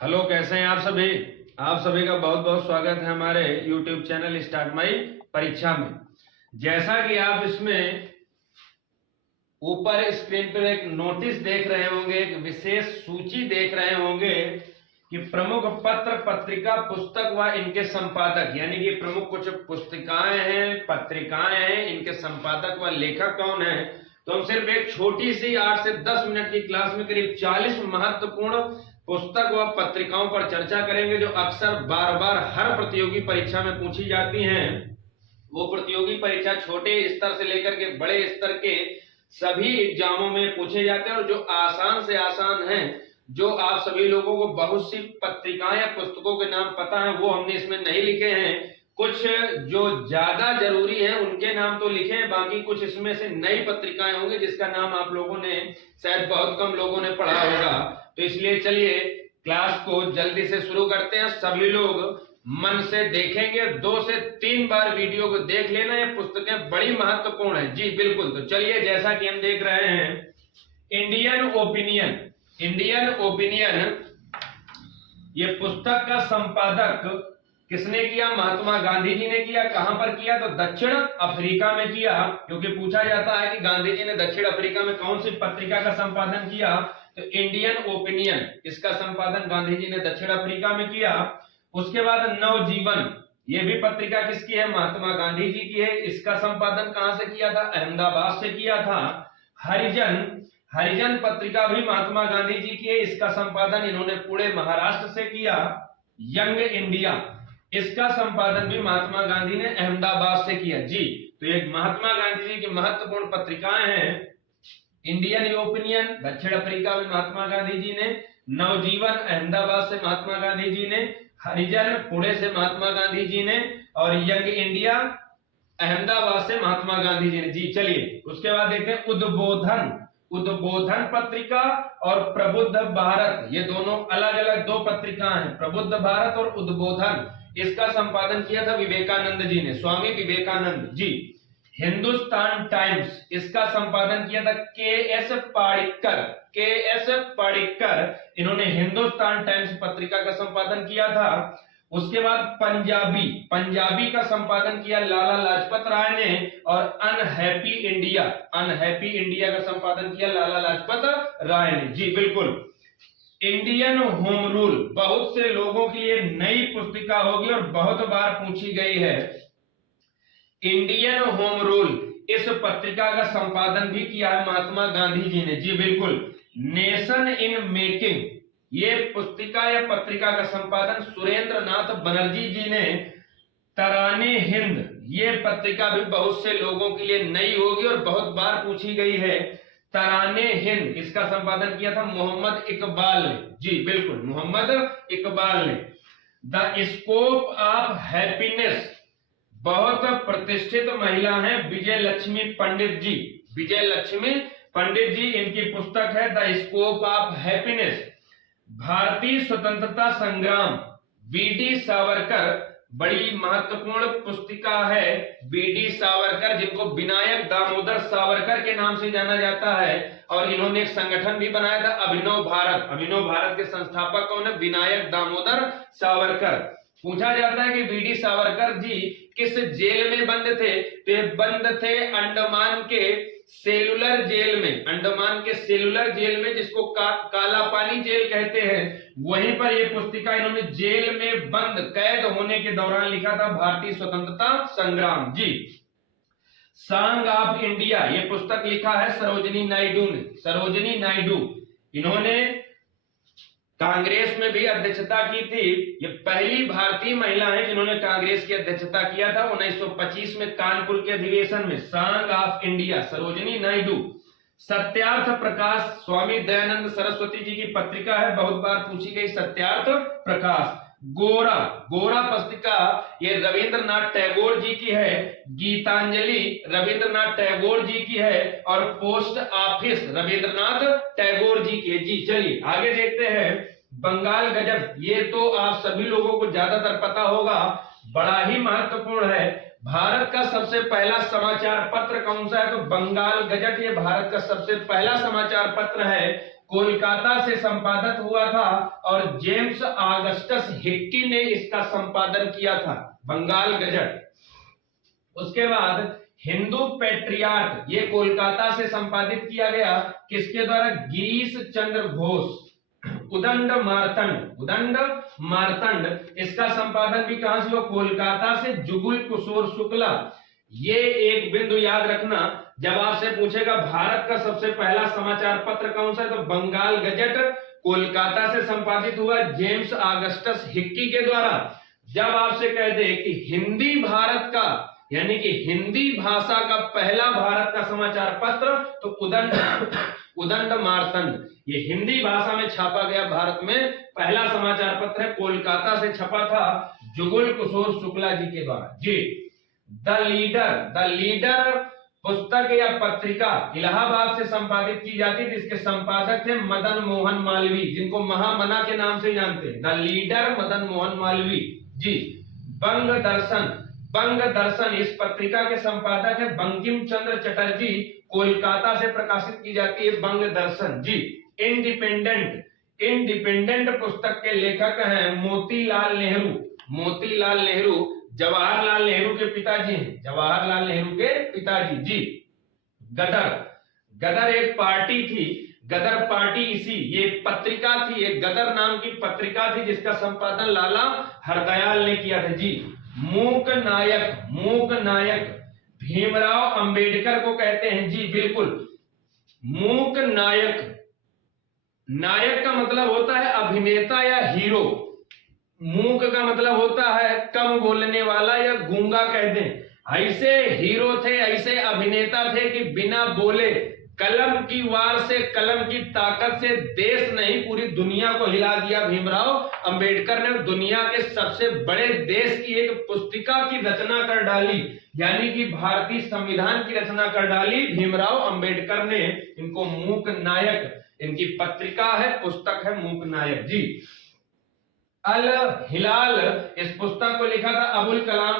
Hello, कैसे हैं आप सभी। आप सभी का बहुत बहुत स्वागत है हमारे YouTube चैनल स्टार्ट माई परीक्षा में। जैसा कि आप इसमें ऊपर स्क्रीन पर एक नोटिस देख रहे होंगे, एक विशेष सूची देख रहे होंगे कि प्रमुख पत्र पत्रिका पुस्तक व इनके संपादक, यानी कि प्रमुख कुछ पुस्तिकाएं हैं, पत्रिकाएं हैं, इनके संपादक व लेखक कौन है। तो हम सिर्फ एक छोटी सी 8 से 10 मिनट की क्लास में करीब 40 महत्वपूर्ण पुस्तक व पत्रिकाओं पर चर्चा करेंगे, जो अक्सर बार बार हर प्रतियोगी परीक्षा में पूछी जाती हैं। वो प्रतियोगी परीक्षा छोटे स्तर से लेकर के बड़े स्तर के सभी एग्जामों में पूछे जाते हैं, और जो आसान से आसान हैं, जो आप सभी लोगों को बहुत सी पत्रिकाएं या पुस्तकों के नाम पता है, वो हमने इसमें नहीं लिखे हैं। कुछ जो ज्यादा जरूरी है उनके नाम तो लिखे हैं, बाकी कुछ इसमें से नई पत्रिकाएं होंगी जिसका नाम आप लोगों ने शायद बहुत कम लोगों ने पढ़ा होगा। तो इसलिए चलिए क्लास को जल्दी से शुरू करते हैं। सभी लोग मन से देखेंगे, 2 से 3 बार वीडियो को देख लेना। ये पुस्तकें बड़ी महत्वपूर्ण है जी, बिल्कुल। तो चलिए, जैसा कि हम देख रहे हैं, इंडियन ओपिनियन, इंडियन ओपिनियन, ये पुस्तक का संपादक किसने किया? महात्मा गांधी जी ने किया। कहां पर किया? तो दक्षिण अफ्रीका में किया, क्योंकि पूछा जाता है कि गांधी जी ने दक्षिण अफ्रीका में कौन सी पत्रिका का संपादन किया। तो इंडियन ओपिनियन, इसका संपादन गांधी जी ने दक्षिण अफ्रीका में किया। उसके बाद नवजीवन, ये भी पत्रिका किसकी है? महात्मा गांधी जी की है। इसका संपादन कहां से किया था? अहमदाबाद से किया था। हरिजन, हरिजन पत्रिका भी महात्मा गांधी जी की है। इसका संपादन इन्होंने पुणे महाराष्ट्र से किया। यंग इंडिया, इसका संपादन भी महात्मा गांधी ने अहमदाबाद से किया जी। तो एक महात्मा गांधी जी की महत्वपूर्ण पत्रिकाएं हैं। इंडियन ओपिनियन दक्षिण अफ्रीका में महात्मा गांधी जी ने, नवजीवन अहमदाबाद से महात्मा गांधी जी ने, हरिजन पुणे से महात्मा गांधी जी ने, और यंग इंडिया अहमदाबाद से महात्मा गांधी जी ने जी। चलिए उसके बाद देखते हैं उद्बोधन, उद्बोधन पत्रिका और प्रबुद्ध भारत, ये दोनों अलग अलग 2 पत्रिकाएं हैं। प्रबुद्ध भारत और उद्बोधन, इसका संपादन किया था विवेकानंद जी ने, स्वामी विवेकानंद जी। हिंदुस्तान टाइम्स, इसका संपादन किया था के.एस. पाड़िक्कर, के.एस. पाड़िक्कर, इन्होंने हिंदुस्तान टाइम्स पत्रिका का संपादन किया था। उसके बाद पंजाबी, पंजाबी का संपादन किया लाला लाजपत राय ने, और अनहैप्पी इंडिया, अनहैप्पी इंडिया का संपादन किया लाला लाजपत राय ने जी, बिल्कुल। इंडियन होम रूल, बहुत से लोगों के लिए नई पुस्तिका होगी और बहुत बार पूछी गई है। इंडियन होम रूल, इस पत्रिका का संपादन भी किया है महात्मा गांधी जी ने जी, बिल्कुल। नेशन इन मेकिंग, ये पुस्तिका या पत्रिका का संपादन सुरेंद्र नाथ बनर्जी जी ने। तराने हिंद, ये पत्रिका भी बहुत से लोगों के लिए नई होगी और बहुत बार पूछी गई है। तराने हिंद, इसका संपादन किया था मोहम्मद इकबाल ने जी, बिल्कुल, मोहम्मद इकबाल ने। द स्कोप ऑफ हैप्पीनेस, बहुत प्रतिष्ठित महिला हैं विजय लक्ष्मी पंडित जी, विजय लक्ष्मी पंडित जी, इनकी पुस्तक है द स्कोप ऑफ हैप्पीनेस। भारतीय स्वतंत्रता संग्राम, बी.डी. सावरकर, बड़ी महत्वपूर्ण पुस्तिका है। बी.डी. सावरकर, जिनको विनायक दामोदर सावरकर के नाम से जाना जाता है, और इन्होंने एक संगठन भी बनाया था अभिनव भारत। अभिनव भारत के संस्थापक कौन है? विनायक दामोदर सावरकर। पूछा जाता है कि बी.डी. सावरकर जी किस जेल में बंद थे? तो ये बंद थे अंडमान के सेलुलर जेल में, अंडमान के सेलुलर जेल में, जिसको काला पानी जेल कहते हैं। वहीं पर ये पुस्तिका इन्होंने जेल में बंद कैद होने के दौरान लिखा था, भारतीय स्वतंत्रता संग्राम जी। सॉन्ग ऑफ इंडिया, ये पुस्तक लिखा है सरोजिनी नायडू ने, सरोजिनी नायडू, इन्होंने कांग्रेस में भी अध्यक्षता की थी। ये पहली भारतीय महिला है जिन्होंने कांग्रेस की अध्यक्षता किया था 1925 में कानपुर के अधिवेशन में। Song of India, Sarojini Naidu. Satyarth Prakash, Swami Dayanand Saraswati ji की पत्रिका है, बहुत बार पूछी गई, सत्यार्थ प्रकाश। गोरा, गोरा पुस्तिका, ये रविंद्रनाथ टैगोर जी की है। गीतांजलि रविंद्रनाथ टैगोर जी की है, और पोस्ट ऑफिस रविंद्रनाथ टैगोर जी की है जी। चलिए आगे देखते हैं। बंगाल गजट, ये तो आप सभी लोगों को ज्यादातर पता होगा, बड़ा ही महत्वपूर्ण है। भारत का सबसे पहला समाचार पत्र कौन सा है? तो बंगाल गजट, ये भारत का सबसे पहला समाचार पत्र है। कोलकाता से संपादित हुआ था और जेम्स ऑगस्टस हिक्की ने इसका संपादन किया था, बंगाल गजट। उसके बाद हिंदू पेट्रियार्क, ये कोलकाता से संपादित किया गया, किसके द्वारा? गिरीश चंद्र घोष। उदंड मार्तंड, इसका संपादन भी कहां से हुआ? कोलकाता से। जुगुल किशोर शुक्ला। ये एक बिंदु याद रखना, जब आपसे पूछेगा भारत का सबसे पहला समाचार पत्र कौन सा है, तो बंगाल गजट कोलकाता से संपादित हुआ जेम्स ऑगस्टस हिक्की के द्वारा। जब आपसे कह दे कि हिंदी भारत का, यानी कि हिंदी भाषा का पहला भारत का समाचार पत्र, तो उदंड मार्तंड, ये हिंदी भाषा में छापा गया भारत में पहला समाचार पत्र है, कोलकाता से छपा था जुगुल किशोर शुक्ला जी के द्वारा। जी। द लीडर पुस्तक या पत्रिका इलाहाबाद से संपादित की जाती थी, इसके संपादक थे मदन मोहन मालवीय, जिनको महामना के नाम से जानते हैं। The leader Madan Mohan Malviya. जी। बंग दर्शन, इस पत्रिका के संपादक है बंकिम चंद्र चटर्जी, कोलकाता से प्रकाशित की जाती है बंग दर्शन। जी। इंडिपेंडेंट पुस्तक के लेखक हैं मोतीलाल नेहरू, जवाहरलाल नेहरू के पिताजी हैं, जवाहरलाल नेहरू के पिताजी। जी। गदर एक पार्टी थी, गदर पार्टी ये पत्रिका थी, एक गदर नाम की पत्रिका थी जिसका संपादन लाला हरदयाल ने किया था। जी। मूक नायक भीमराव अंबेडकर को कहते हैं। जी बिल्कुल, मूक नायक का मतलब होता है अभिनेता या हीरो, मूक का मतलब होता है कम बोलने वाला या गूंगा कहते हैं। ऐसे हीरो थे, ऐसे अभिनेता थे कि बिना बोले कलम की वार से, कलम की ताकत से देश नहीं पूरी दुनिया को हिला दिया भीमराव अंबेडकर ने। दुनिया के सबसे बड़े देश की एक पुस्तिका की रचना कर डाली, यानी कि भारतीय संविधान की रचना कर डाली भीमराव अंबेडकर ने। इनको मूक नायक, इनकी पत्रिका है, पुस्तक है मूक नायक। जी। अल हिलाल, इस पुस्तक को लिखा था अबुल कलाम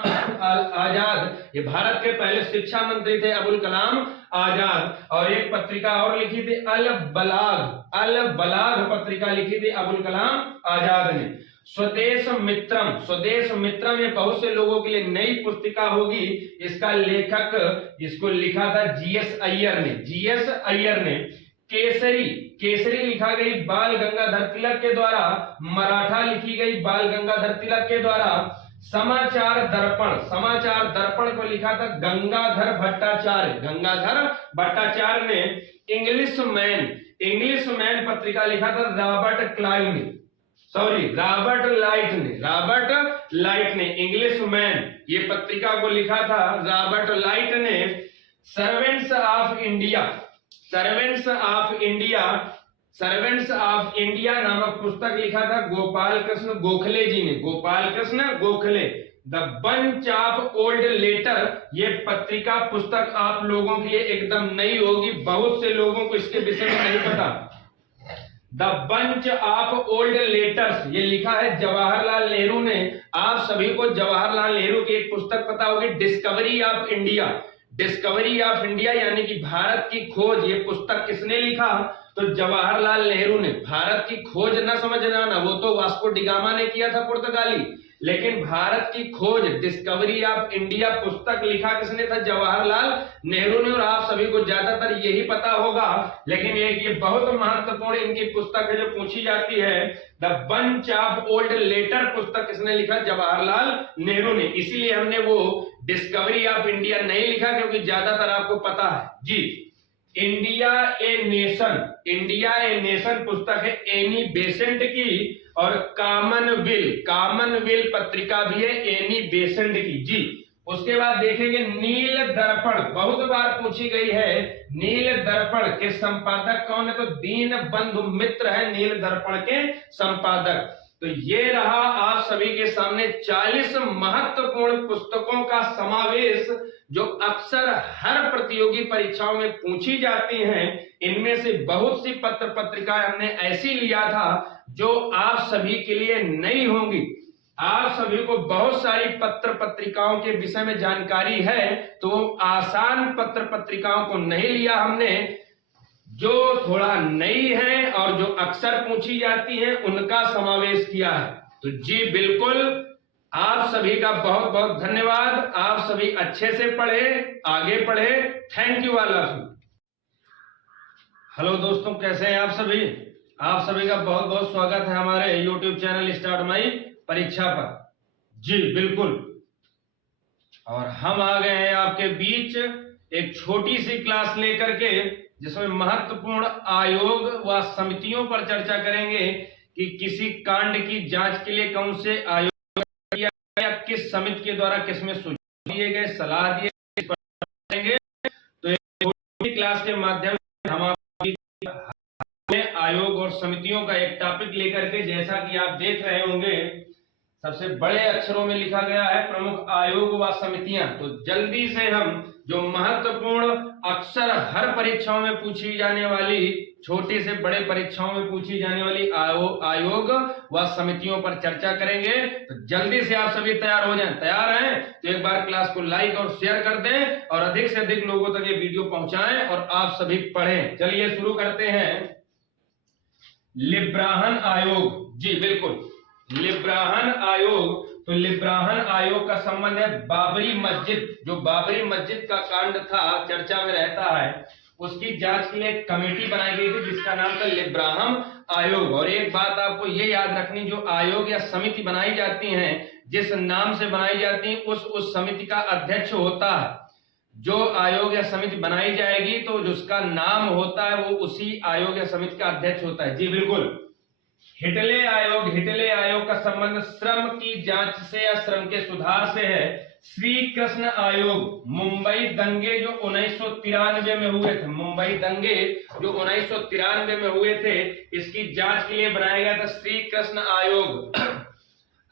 आजाद, ये भारत के पहले शिक्षा मंत्री थे अबुल कलाम आजाद। और एक पत्रिका और लिखी थी अल बलाग पत्रिका लिखी थी अबुल कलाम आजाद ने। स्वदेश मित्रम ये बहुत से लोगों के लिए नई पुस्तिका होगी, इसका लेखक, इसको लिखा था जीएस अय्यर ने। केसरी लिखा गई बाल गंगाधर तिलक के द्वारा, मराठा लिखी गई बाल गंगाधर तिलक के द्वारा। समाचार दर्पण को लिखा था गंगाधर भट्टाचार्य ने। इंग्लिश मैन पत्रिका लिखा था रॉबर्ट लाइट ने। इंग्लिश मैन ये पत्रिका को लिखा था रॉबर्ट लाइट ने। सर्वेंट्स ऑफ इंडिया नामक पुस्तक लिखा था Gopal Krishna Gokhale. The bunch of old letter, ये पत्रिका पुस्तक आप लोगों के लिए एकदम नई होगी, बहुत से लोगों को इसके विषय में नहीं पता। The bunch of old letters, ये लिखा है जवाहरलाल नेहरू ने। आप सभी को जवाहरलाल नेहरू की एक पुस्तक पता होगी, डिस्कवरी ऑफ इंडिया यानी कि भारत की खोज। ये पुस्तक किसने लिखा? तो जवाहरलाल नेहरू ने। भारत की खोज न समझना ना, वो तो वास्को डिगामा ने किया था पुर्तगाली, लेकिन भारत की खोज डिस्कवरी ऑफ इंडिया पुस्तक लिखा किसने था? जवाहरलाल नेहरू ने। और आप सभी को ज्यादातर यही पता होगा, लेकिन एक ये बहुत महत्वपूर्ण इनकी पुस्तक है जो पूछी जाती है, the bunch of old letter पुस्तक किसने लिखा? जवाहरलाल नेहरू ने। इसीलिए हमने वो डिस्कवरी ऑफ इंडिया नहीं लिखा, क्योंकि ज्यादातर आपको पता है। जी। इंडिया ए नेशन पुस्तक है एनी बेसेंट की, और कॉमनवेल्थ पत्रिका भी है एनी बेसेंट की। जी। उसके बाद देखेंगे नील दर्पण, बहुत बार पूछी गई है। नील दर्पण के संपादक कौन है? तो दीन बंधु मित्र है नील दर्पण के संपादक। तो ये रहा आप सभी के सामने 40 महत्वपूर्ण पुस्तकों का समावेश, जो अक्सर हर प्रतियोगी परीक्षाओं में पूछी जाती हैं। इनमें से बहुत सी पत्र पत्रिकाएं हमने ऐसी लिया था जो आप सभी के लिए नई होंगी। आप सभी को बहुत सारी पत्र पत्रिकाओं के विषय में जानकारी है, तो आसान पत्र पत्रिकाओं को नहीं लिया हमने। जो थोड़ा नई है और जो अक्सर पूछी जाती है उनका समावेश किया है। तो जी बिल्कुल, आप सभी का बहुत बहुत धन्यवाद। आप सभी अच्छे से पढ़े, आगे पढ़े। Thank you all of you. Hello दोस्तों, कैसे हैं आप सभी? आप सभी का बहुत बहुत स्वागत है हमारे YouTube चैनल स्टार्ट माई परीक्षा पर। जी बिल्कुल, और हम आ गए हैं आपके बीच एक छोटी सी क्लास लेकर के, जिसमें महत्वपूर्ण आयोग व समितियों पर चर्चा करेंगे कि किसी कांड की जांच के लिए कौन से आयोग किया या किस समिति के द्वारा किसमें सुझाव दिए गए, सलाह दिए गए। तो एक छोटी क्लास के माध्यम से हम आयोग और समितियों का एक टॉपिक लेकर के, जैसा कि आप देख रहे होंगे सबसे बड़े अक्षरों में लिखा गया है प्रमुख आयोग व समितियां। तो जल्दी से हम जो महत्वपूर्ण अक्सर हर परीक्षाओं में पूछी जाने वाली, छोटी से बड़े परीक्षाओं में पूछी जाने वाली आयोग व समितियों पर चर्चा करेंगे। तो जल्दी से आप सभी तैयार हो जाएं। तैयार हैं तो एक बार क्लास को लाइक और शेयर कर दें और अधिक से अधिक लोगों तक ये वीडियो पहुंचाएं और आप सभी पढ़ें। चलिए शुरू करते हैं। लिब्राहन आयोग, जी बिल्कुल, लिब्राहन आयोग। तो लिब्राहन आयोग का संबंध है बाबरी मस्जिद, जो बाबरी मस्जिद का कांड था, चर्चा में रहता है, उसकी जांच के लिए एक कमेटी बनाई गई थी जिसका नाम था लिब्राहन आयोग। और एक बात आपको ये याद रखनी, जो आयोग या समिति बनाई जाती हैं, जिस नाम से बनाई जाती है उस समिति का अध्यक्ष होता है। जो आयोग या समिति बनाई जाएगी तो जिसका नाम होता है वो उसी आयोग या समिति का अध्यक्ष होता है। जी बिल्कुल। हिटले आयोग, हिटले आयोग का संबंध श्रम की जांच से या श्रम के सुधार से है। श्री कृष्ण आयोग, मुंबई दंगे जो 1993 में हुए थे, मुंबई दंगे जो 1993 में हुए थे, इसकी जांच के लिए बनाया गया था श्री कृष्ण आयोग।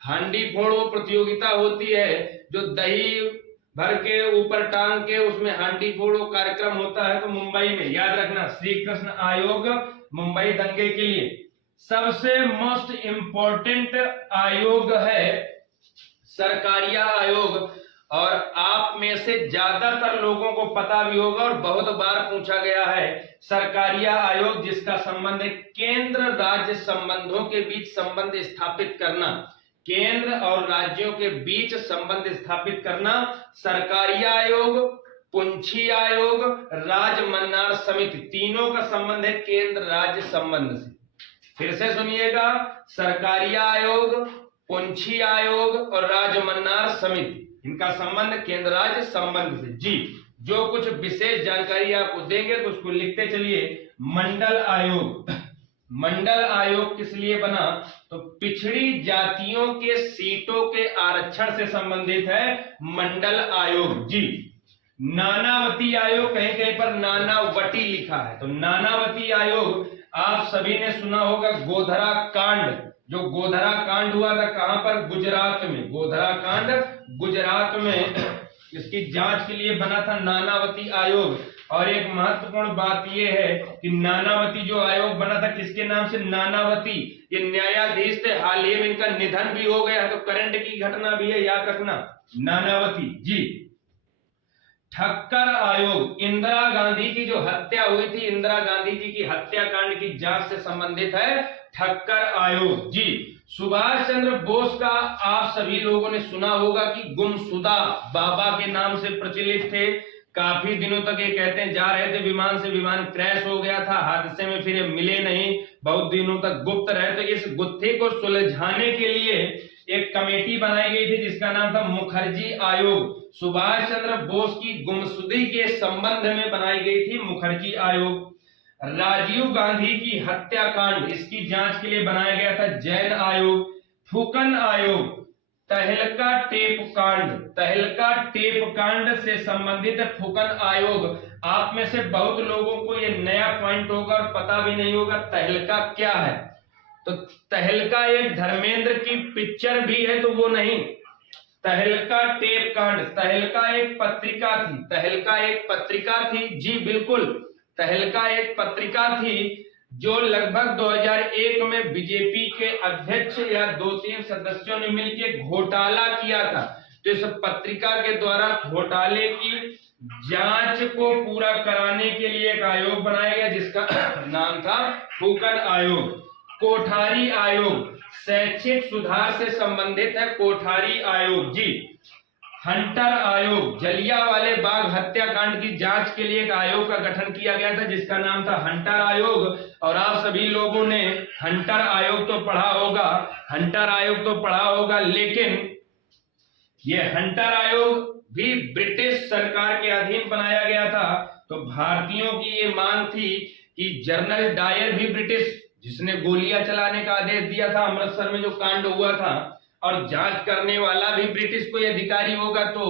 हांडी फोड़ो प्रतियोगिता होती है, जो दही भर के ऊपर टांग के उसमें हांडी फोड़ो कार्यक्रम होता है, तो मुंबई में, याद रखना, श्री कृष्ण आयोग मुंबई दंगे के लिए। सबसे मोस्ट इंपॉर्टेंट आयोग है सरकारिया आयोग, और आप में से ज्यादातर लोगों को पता भी होगा और बहुत बार पूछा गया है। सरकारिया आयोग जिसका संबंध है केंद्र राज्य संबंधों के बीच संबंध स्थापित करना, केंद्र और राज्यों के बीच संबंध स्थापित करना। सरकारिया आयोग, पुंछी आयोग, राजमन्नार समिति, तीनों का संबंध है केंद्र राज्य संबंध से। फिर से सुनिएगा, सरकारिया आयोग, पुंछी आयोग और राजमन्नार समिति, इनका संबंध केंद्र राज्य संबंध से। जी, जो कुछ विशेष जानकारी आपको देंगे तो उसको लिखते चलिए। मंडल आयोग, मंडल आयोग किस लिए बना? तो पिछड़ी जातियों के सीटों के आरक्षण से संबंधित है मंडल आयोग। जी, नानावती आयोग, कहीं कहीं पर नानावटी लिखा है, तो नानावती आयोग आप सभी ने सुना होगा। गोधरा कांड, जो गोधरा कांड हुआ था कहां पर? गुजरात में। गोधरा कांड गुजरात में, इसकी जांच के लिए बना था नानावती आयोग। और एक महत्वपूर्ण बात यह है कि नानावती जो आयोग बना था, किसके नाम से? नानावती। ये न्यायाधीश थे, हाल ही में इनका निधन भी हो गया, तो करंट की घटना भी है, याद रखना, नानावती। जी, ठक्कर आयोग, इंदिरा गांधी की जो हत्या हुई थी, इंदिरा गांधी जी की हत्याकांड की जांच से संबंधित है ठक्कर आयोग। जी, सुभाष चंद्र बोस का आप सभी लोगों ने सुना होगा कि गुमशुदा बाबा के नाम से प्रचलित थे। काफी दिनों तक ये कहते हैं जा रहे थे विमान से, विमान क्रैश हो गया था हादसे में, फिर ये मिले नहीं, बहुत दिनों तक गुप्त रहे। तो इस गुत्थी को सुलझाने के लिए एक कमेटी बनाई गई थी जिसका नाम था मुखर्जी आयोग। सुभाष चंद्र बोस की गुमशुदगी के संबंध में बनाई गई थी मुखर्जी आयोग। राजीव गांधी की हत्याकांड, इसकी जांच के लिए बनाया गया था जैन आयोग। फुकन आयोग, तहलका टेप कांड, तहलका टेप कांड से संबंधित है फुकन आयोग। आप में से बहुत लोगों को ये नया पॉइंट होगा और पता भी नहीं होगा तहलका क्या है। तो तहलका एक धर्मेंद्र की पिक्चर भी है, तो वो नहीं। तहलका टेप कांड, तहलका एक पत्रिका थी, तहलका एक पत्रिका थी। जी बिल्कुल, तहलका एक पत्रिका थी जो लगभग 2001 में बीजेपी के अध्यक्ष या 2-3 सदस्यों ने मिलकर घोटाला किया था। तो इस पत्रिका के द्वारा घोटाले की जांच को पूरा कराने के लिए एक आयोग बनाया गया जिसका नाम था फुकन आयोग। कोठारी आयोग शैक्षिक सुधार से संबंधित है, कोठारी आयोग जी। हंटर आयोग जलियांवाले बाग हत्याकांड की जांच के लिए एक आयोग का गठन किया गया था जिसका नाम था हंटर आयोग। और आप सभी लोगों ने हंटर आयोग तो पढ़ा होगा, हंटर आयोग तो पढ़ा होगा, लेकिन ये हंटर आयोग भी ब्रिटिश सरकार के अधीन बनाया गया था। तो भारतीयों की ये मांग थी कि जनरल डायर भी ब्रिटिश, जिसने गोलियां चलाने का आदेश दिया था अमृतसर में जो कांड हुआ था, और जांच करने वाला भी ब्रिटिश कोई अधिकारी होगा तो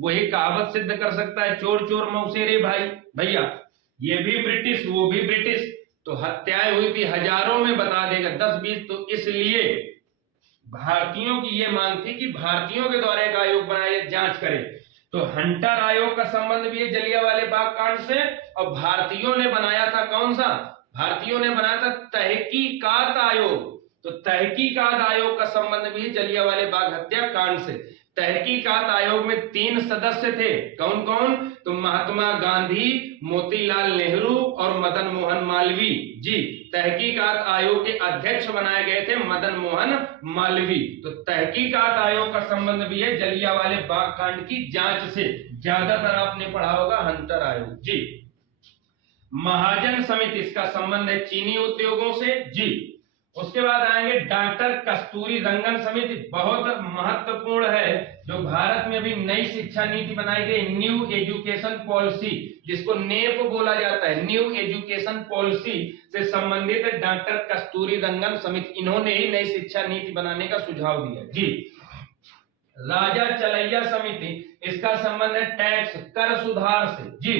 वही कहावत सिद्ध कर सकता है, चोर चोर मौसेरे भाई भैया, ये भी ब्रिटिश वो भी ब्रिटिश। तो हत्याएं हुई थी हजारों में, बता देगा 10-20। तो इसलिए भारतीयों की ये मांग थी कि भारतीयों के द्वारा एक आयोग बनाया जांच करे। तो हंटर आयोग का संबंध भी है जलियांवाले बाग कांड से, और भारतीयों ने बनाया था कौन सा, भारतीयों ने बनाया था तहकीकात आयोग। तो तहकीकात आयोग का संबंध भी जलियांवाले बाग हत्याकांड से। तहकीकात आयोग में 3 सदस्य थे, कौन कौन, तो महात्मा गांधी, मोतीलाल नेहरू और मदन मोहन मालवीय जी। तहकीकात आयोग के अध्यक्ष बनाए गए थे मदन मोहन मालवीय। तो तहकीकात आयोग का संबंध भी है जलियांवाले बाग कांड की जांच से। ज्यादातर आपने पढ़ा होगा हंटर आयोग जी। महाजन समिति, इसका संबंध है चीनी उद्योगों से जी। उसके बाद आएंगे डॉक्टर कस्तूरी रंगन समिति, बहुत महत्वपूर्ण है, जो भारत में भी नई शिक्षा नीति बनाई गई, न्यू एजुकेशन पॉलिसी, जिसको नेप बोला जाता है, न्यू एजुकेशन पॉलिसी से संबंधित है डॉक्टर कस्तूरी रंगन समिति। इन्होंने ही नई शिक्षा नीति बनाने का सुझाव दिया जी। राजा चलैया समिति, इसका संबंध है टैक्स कर सुधार से जी।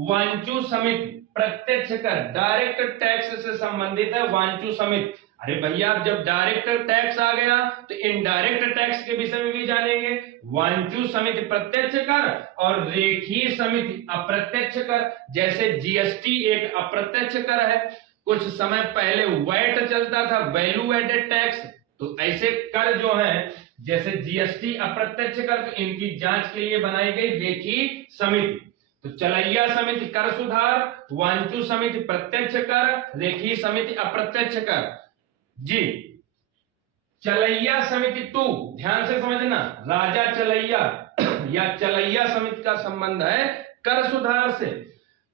वांचू समिति प्रत्यक्ष कर डायरेक्ट टैक्स से संबंधित है वांचू समिति। अरे भैया जब डायरेक्ट टैक्स आ गया तो इनडायरेक्ट टैक्स के विषय में भी जानेंगे। वांचू समिति प्रत्यक्ष कर और रेखीय समिति अप्रत्यक्ष कर। जैसे जीएसटी एक अप्रत्यक्ष कर है, कुछ समय पहले वैट चलता था, वैल्यू एडेड टैक्स। तो ऐसे कर जो है जैसे जीएसटी अप्रत्यक्ष कर, तो इनकी जांच के लिए बनाई गई रेखीय समिति। तो चलैया समिति कर सुधार, वांचू समिति प्रत्यक्ष कर, रेखीय समिति अप्रत्यक्ष कर जी। चलैया समिति 2 ध्यान से समझना, राजा चलैया या चलैया समिति का संबंध है कर सुधार से।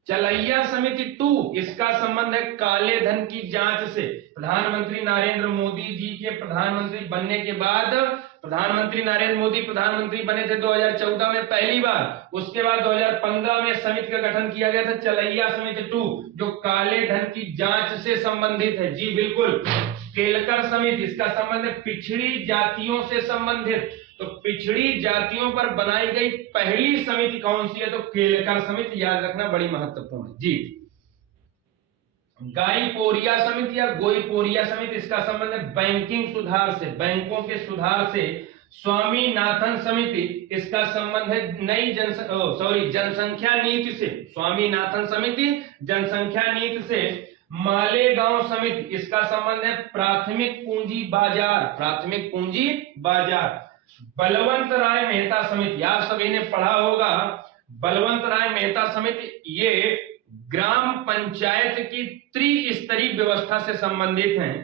चलैया समिति 2 इसका संबंध है काले धन की जांच से। प्रधानमंत्री नरेंद्र मोदी जी के प्रधानमंत्री बनने के बाद, प्रधानमंत्री नरेंद्र मोदी प्रधानमंत्री बने थे 2014 में पहली बार, उसके बाद 2015 में समिति का गठन किया गया था चलैया समिति 2, जो काले धन की जांच से संबंधित है जी बिल्कुल। केलकर समिति, इसका संबंध है पिछड़ी जातियों से संबंधित। तो पिछड़ी जातियों पर बनाई गई पहली समिति कौन सी है, तो केलकर समिति, याद रखना बड़ी महत्वपूर्ण है जी। गाईपोरिया समिति या गोईपोरिया समिति, इसका संबंध है बैंकिंग सुधार से, बैंकों के सुधार से। स्वामीनाथन समिति, इसका संबंध है नई जनसंख्या नीति से। स्वामीनाथन समिति जनसंख्या नीति से। मालेगांव समिति, इसका संबंध है प्राथमिक पूंजी बाजार, प्राथमिक पूंजी बाजार। बलवंत राय मेहता समिति, आप सभी ने पढ़ा होगा, बलवंत राय मेहता समिति ये ग्राम पंचायत की त्रिस्तरीय व्यवस्था से संबंधित हैं।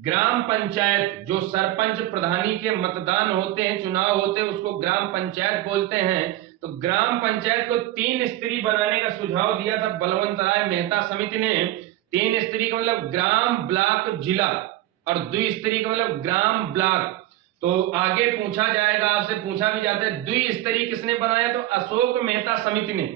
ग्राम पंचायत जो सरपंच प्रधानी के मतदान होते हैं, चुनाव होते हैं, उसको ग्राम पंचायत बोलते हैं। तो ग्राम पंचायत को 3 स्तरीय बनाने का सुझाव दिया था बलवंत राय मेहता समिति ने। 3 स्तरीय का मतलब ग्राम, ब्लॉक, जिला, और 2 स्तरीय का मतलब ग्राम, ब्लॉक। तो आगे पूछा जाएगा, आपसे पूछा भी जाता है 2 स्तरीय किसने बनाया, तो अशोक मेहता समिति ने।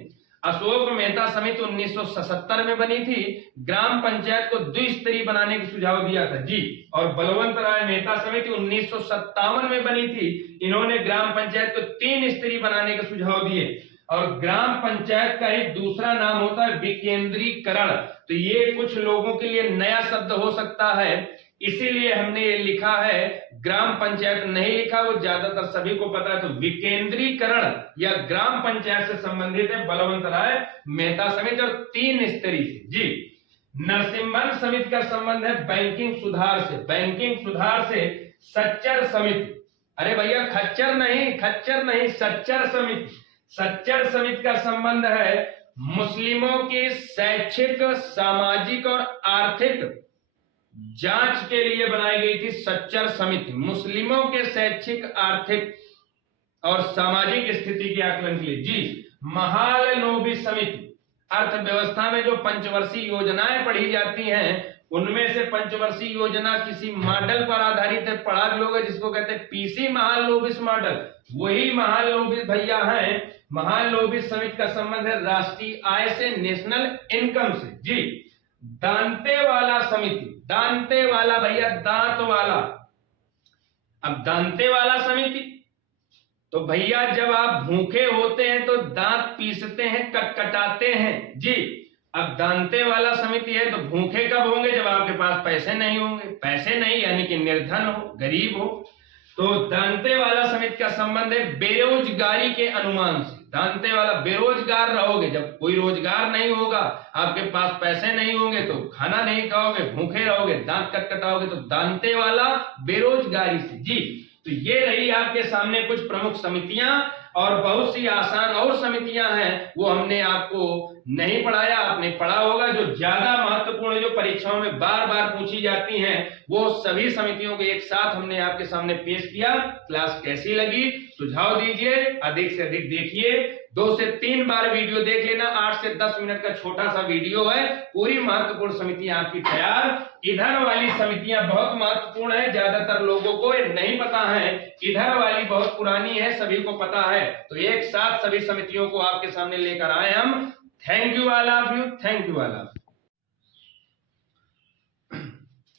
अशोक मेहता समिति 1977 में बनी थी, ग्राम पंचायत को 2 स्तरीय बनाने का सुझाव दिया था जी। और बलवंत राय मेहता समिति 1957 में बनी थी, इन्होंने ग्राम पंचायत को 3 स्तरीय बनाने का सुझाव दिए। और ग्राम पंचायत का एक दूसरा नाम होता है विकेंद्रीकरण। तो ये कुछ लोगों के लिए नया शब्द हो सकता है, इसीलिए हमने ये लिखा है, ग्राम पंचायत नहीं लिखा, वो ज्यादातर सभी को पता है। तो विकेंद्रीकरण या ग्राम पंचायत से संबंधित है बलवंत राय मेहता समिति, और 3 स्तरीय से जी। नरसिम्हन समिति का संबंध है बैंकिंग सुधार से। बैंकिंग सुधार से सच्चर समिति, अरे भैया खच्चर नहीं, सच्चर समिति, सच्चर समिति का संबंध है मुस्लिमों की शैक्षिक, सामाजिक और आर्थिक जांच के लिए बनाई गई थी सच्चर समिति। मुस्लिमों के शैक्षिक, आर्थिक और सामाजिक स्थिति के आकलन के लिए। जी, महालनोबिस समिति, अर्थव्यवस्था में जो पंचवर्षीय योजनाएं पढ़ी जाती हैं उनमें से पंचवर्षीय योजना किसी मॉडल पर आधारित है, पढ़ा भी लोग, जिसको कहते हैं पीसी महालनोबिस मॉडल। वही महालनोबिस भैया हैं। महालनोबिस समिति का संबंध है राष्ट्रीय आय से, नेशनल इनकम से। जी, दांतेवाला समिति, दांतेवाला भैया, दांत वाला। अब दांतेवाला समिति तो भैया जब आप भूखे होते हैं तो दांत पीसते हैं, कटकटाते हैं। जी, अब दांते वाला समिति है तो भूखे कब होंगे? जब आपके पास पैसे नहीं होंगे। पैसे नहीं यानी कि निर्धन हो, गरीब हो। तो दांते वाला समिति का संबंध है बेरोजगारी के अनुमान से। दांते वाला, बेरोजगार रहोगे, जब कोई रोजगार नहीं होगा, आपके पास पैसे नहीं होंगे तो खाना नहीं खाओगे, भूखे रहोगे, दांत कटकटाओगे, तो दांते वाला बेरोजगारी से। जी, तो ये रही आपके सामने कुछ प्रमुख समितियां, और बहुत सी आसान और समितियां हैं, वो हमने आपको नहीं पढ़ाया, आपने पढ़ा होगा। जो ज्यादा महत्वपूर्ण, जो परीक्षाओं में बार बार पूछी जाती हैं, वो सभी समितियों को एक साथ हमने आपके सामने पेश किया। क्लास कैसी लगी सुझाव दीजिए, अधिक से अधिक देखिए, 2 से 3 बार वीडियो देख लेना। 8 से 10 मिनट का छोटा सा वीडियो है, पूरी महत्वपूर्ण समितियां आपकी तैयार। इधर वाली समितियां बहुत महत्वपूर्ण है, ज्यादातर लोगों को नहीं पता है। इधर वाली बहुत पुरानी है, सभी को पता है, तो एक साथ सभी समितियों को आपके सामने लेकर आए हम। Thank you all of you, thank you all of.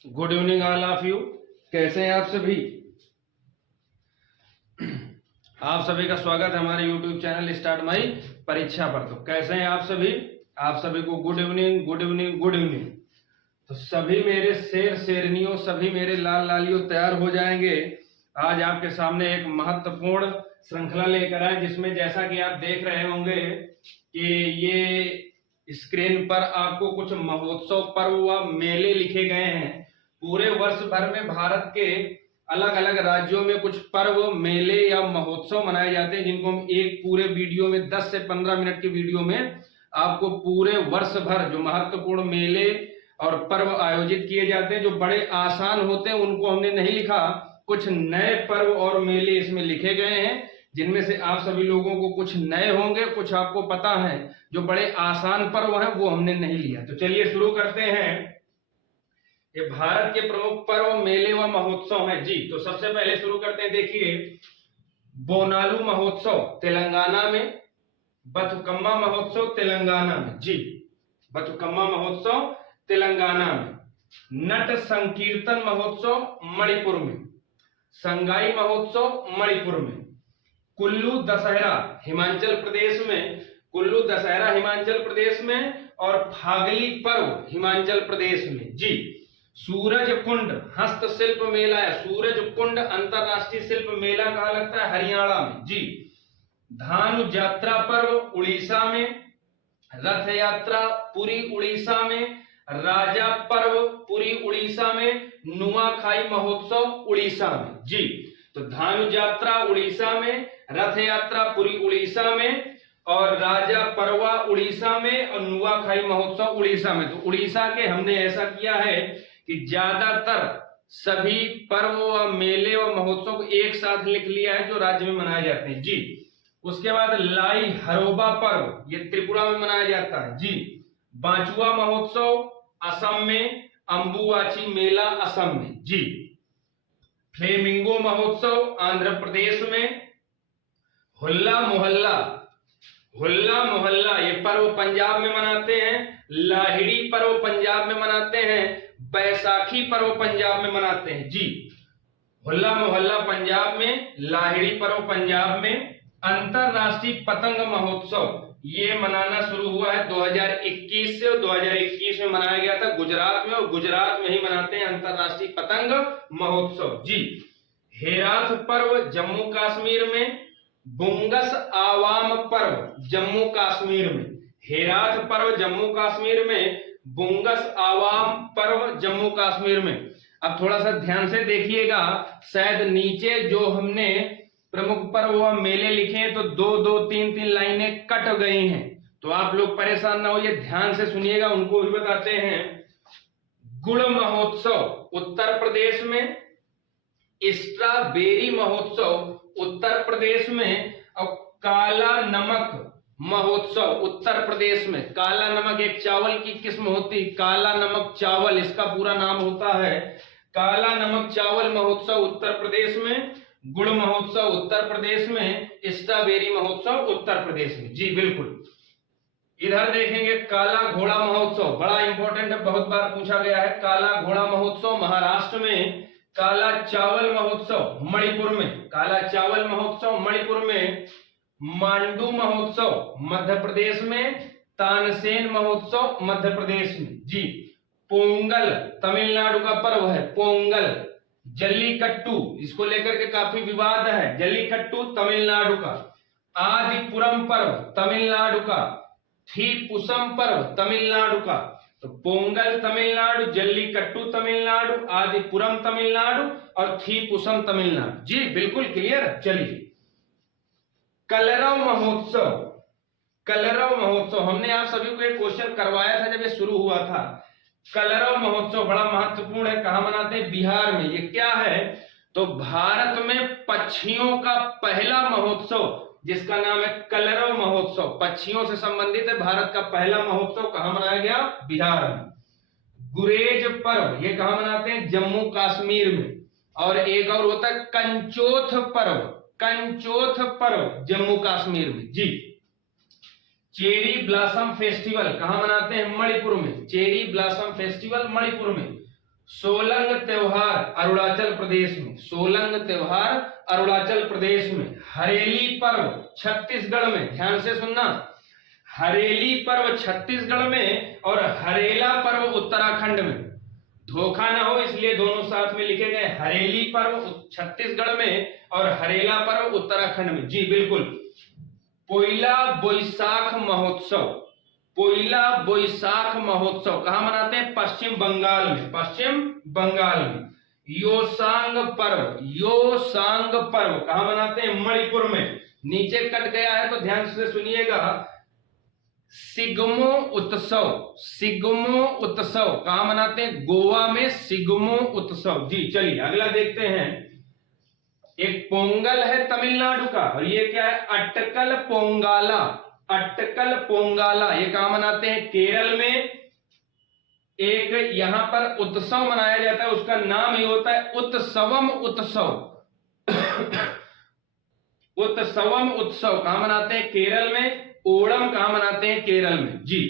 Good evening all of you, कैसे हैं आप सभी? आप सभी का स्वागत है हमारे YouTube चैनल स्टार्ट माई परीक्षा पर। तो कैसे हैं आप सभी? आप सभी को good evening, good evening, good evening. तो सभी मेरे शेर शेरनियों, सभी मेरे लाल लालियों तैयार हो जाएंगे। आज आपके सामने एक महत्वपूर्ण श्रृंखला लेकर आए, जिसमें जैसा कि आप देख रहे होंगे कि ये स्क्रीन पर आपको कुछ महोत्सव, पर्व व मेले लिखे गए हैं। पूरे वर्ष भर में भारत के अलग अलग राज्यों में कुछ पर्व, मेले या महोत्सव मनाए जाते हैं, जिनको हम एक पूरे वीडियो में 10 से 15 मिनट के वीडियो में आपको पूरे वर्ष भर जो महत्वपूर्ण मेले और पर्व आयोजित किए जाते हैं, जो बड़े आसान होते हैं, उनको हमने नहीं लिखा। कुछ नए पर्व और मेले इसमें लिखे गए हैं, जिनमें से आप सभी लोगों को कुछ नए होंगे, कुछ आपको पता है। जो बड़े आसान पर्व हैं वो हमने नहीं लिया। तो चलिए शुरू करते हैं। ये भारत के प्रमुख पर्व, मेले व महोत्सव हैं। जी, तो सबसे पहले शुरू करते हैं। देखिए, बोनालू महोत्सव तेलंगाना में, बथुकम्मा महोत्सव तेलंगाना में। जी, बथुकम्मा महोत्सव तेलंगाना में। नट संकीर्तन महोत्सव मणिपुर में। संगाई महोत्सव मणिपुर में। कुल्लू दशहरा हिमाचल प्रदेश में, कुल्लू दशहरा हिमाचल प्रदेश में, और फागली पर्व हिमाचल प्रदेश में। जी, सूरज कुंड हस्तशिल्प मेला है, सूरज कुंड अंतरराष्ट्रीय शिल्प मेला कहाँ लगता है? हरियाणा में। जी, धानु यात्रा पर्व उड़ीसा में। रथ यात्रा पुरी उड़ीसा में। राजा पर्व पुरी उड़ीसा में। नुआखाई महोत्सव उड़ीसा में। जी, तो धानु यात्रा उड़ीसा में, रथ यात्रा पुरी उड़ीसा में, और राजा पर्वा उड़ीसा में, और नुआखाई महोत्सव उड़ीसा में। तो उड़ीसा के हमने ऐसा किया है कि ज्यादातर सभी पर्व व मेले व महोत्सव को एक साथ लिख लिया है जो राज्य में मनाए जाते हैं। जी, उसके बाद लाई हरोबा पर्व, ये त्रिपुरा में मनाया जाता है। जी, बांचुआ महोत्सव असम में। अंबुवाची मेला असम में। जी, फ्लेमिंगो महोत्सव आंध्र प्रदेश में। हुल्ला मोहल्ला, हुल्ला मोहल्ला ये पर्व पंजाब में मनाते हैं। लाहिड़ी पर्व पंजाब में मनाते हैं। बैसाखी पर्व पंजाब में मनाते हैं। जी, हुल्ला मोहल्ला पंजाब में, लाहिड़ी पर्व पंजाब में। अंतरराष्ट्रीय पतंग महोत्सव ये मनाना शुरू हुआ है 2021 से, और 2021 में मनाया गया था गुजरात में, और गुजरात में ही मनाते हैं अंतरराष्ट्रीय पतंग महोत्सव। जी, हेराथ पर्व जम्मू कश्मीर में। बुंगस आवाम पर्व जम्मू कश्मीर में। हेराथ पर्व जम्मू कश्मीर में, बुंगस आवाम पर्व जम्मू कश्मीर में। अब थोड़ा सा ध्यान से देखिएगा, शायद नीचे जो हमने प्रमुख पर्व व मेले लिखे हैं तो 2-2, 3-3 लाइनें कट गई हैं, तो आप लोग परेशान ना होइए, ध्यान से सुनिएगा। उनको भी बताते हैं। गुड़ महोत्सव उत्तर प्रदेश में, स्ट्रॉबेरी महोत्सव उत्तर प्रदेश में, और काला नमक महोत्सव उत्तर प्रदेश में। काला नमक एक चावल की किस्म होती, काला नमक चावल इसका पूरा नाम होता है। काला नमक चावल महोत्सव उत्तर प्रदेश में, गुड़ महोत्सव उत्तर प्रदेश में, स्ट्रॉबेरी महोत्सव उत्तर प्रदेश में। जी बिल्कुल। इधर देखेंगे काला घोड़ा महोत्सव, बड़ा इंपॉर्टेंट है, बहुत बार पूछा गया है। काला घोड़ा महोत्सव महाराष्ट्र में, काला चावल महोत्सव मणिपुर में, काला चावल महोत्सव मणिपुर में, मांडू महोत्सव मध्य प्रदेश में, तानसेन महोत्सव मध्य प्रदेश में। जी। पोंगल तमिलनाडु का पर्व है, पोंगल। जल्लीकट्टू, इसको लेकर के काफी विवाद है, जल्लीकट्टू तमिलनाडु का। आदिपुरम पर्व तमिलनाडु का, थीपुसम पर्व तमिलनाडु का। तो पोंगल तमिलनाडु, जल्लीकट्टू तमिलनाडु, आदिपुरम तमिलनाडु और थीपुसम तमिलनाडु। जी बिल्कुल क्लियर। चलिए, कलरव महोत्सव, कलरव महोत्सव हमने आप सभी को एक क्वेश्चन करवाया था जब ये शुरू हुआ था। कलरव महोत्सव बड़ा महत्वपूर्ण है, कहां मनाते हैं? बिहार में। ये क्या है? तो भारत में पक्षियों का पहला महोत्सव जिसका नाम है कलरव महोत्सव, पक्षियों से संबंधित है। भारत का पहला महोत्सव कहां मनाया गया? बिहार में। गुरेज पर्व ये कहां मनाते हैं? जम्मू कश्मीर में। और एक और होता है कंचोथ पर्व, कंचोथ पर्व जम्मू कश्मीर में। जी। चेरी ब्लॉसम फेस्टिवल कहां मनाते हैं? मणिपुर में। चेरी ब्लॉसम फेस्टिवल मणिपुर में। सोलंग त्योहार अरुणाचल प्रदेश में, सोलंग त्योहार अरुणाचल प्रदेश में। हरेली पर्व छत्तीसगढ़ में, ध्यान से सुनना, हरेली पर्व छत्तीसगढ़ में और हरेला पर्व उत्तराखंड में। धोखा ना हो इसलिए दोनों साथ में लिखे गए, हरेली पर्व छत्तीसगढ़ में और हरेला पर्व उत्तराखंड में। जी बिल्कुल। पोइला बोईसाख महोत्सव, पोइला बोईसाख महोत्सव कहां मनाते हैं? पश्चिम बंगाल में, पश्चिम बंगाल में। योसांग पर्व, योसांग पर्व कहां मनाते हैं? मणिपुर में। नीचे कट गया है तो ध्यान से सुनिएगा। सिगमो उत्सव, सिगमो उत्सव कहां मनाते हैं? गोवा में सिगमो उत्सव। जी चलिए अगला देखते हैं। एक पोंगल है तमिलनाडु का और ये क्या है? अटकल पोंगाला, अटकल पोंगाला ये कहां मनाते हैं? केरल में। एक यहां पर उत्सव मनाया जाता है, उसका नाम ये होता है उत्सवम उत्सव। उत्सवम उत्सव कहां मनाते हैं? केरल में। ओणम कहां मनाते हैं? केरल में। जी।